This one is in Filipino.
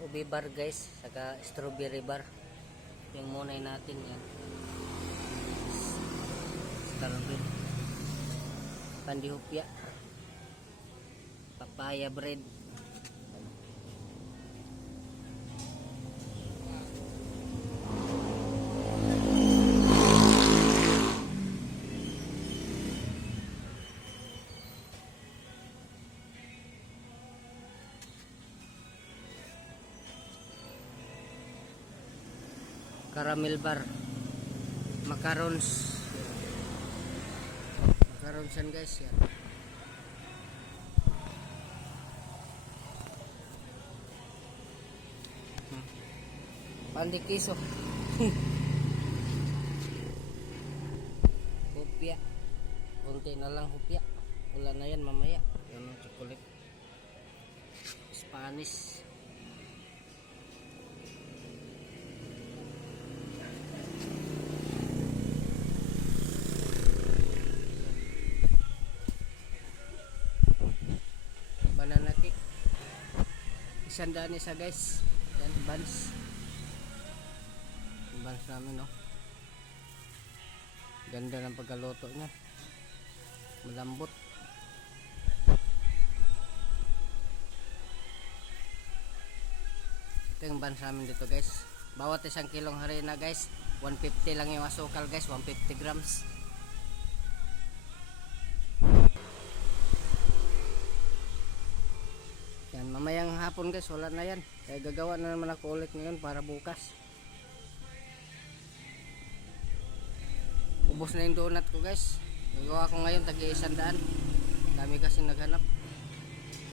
ube bar guys, saka strawberry bar. Yung munay natin yan. Strawberry. Pandihupya. Papaya bread. Caramel bar, macarons yan guys yan. Pandi kiso. Hupya, konti na lang hupya, wala na yan mamaya. Yan ang chocolate Spanish. Banana cake, 100 isa guys. Yan buns, yung buns namin, no? Ganda ng pagkaluto nya, malambot. Ito yung buns namin dito guys. Bawat 1 kilong harina guys, 150 lang yung asukal guys, 150 grams. Yan, mamayang hapon guys, wala na yan. Kaya gagawa na naman ako ulit ngayon para bukas. Ubos na yung donut ko guys. Gagawa ko ngayon tagi 100. Dami kasi naghanap.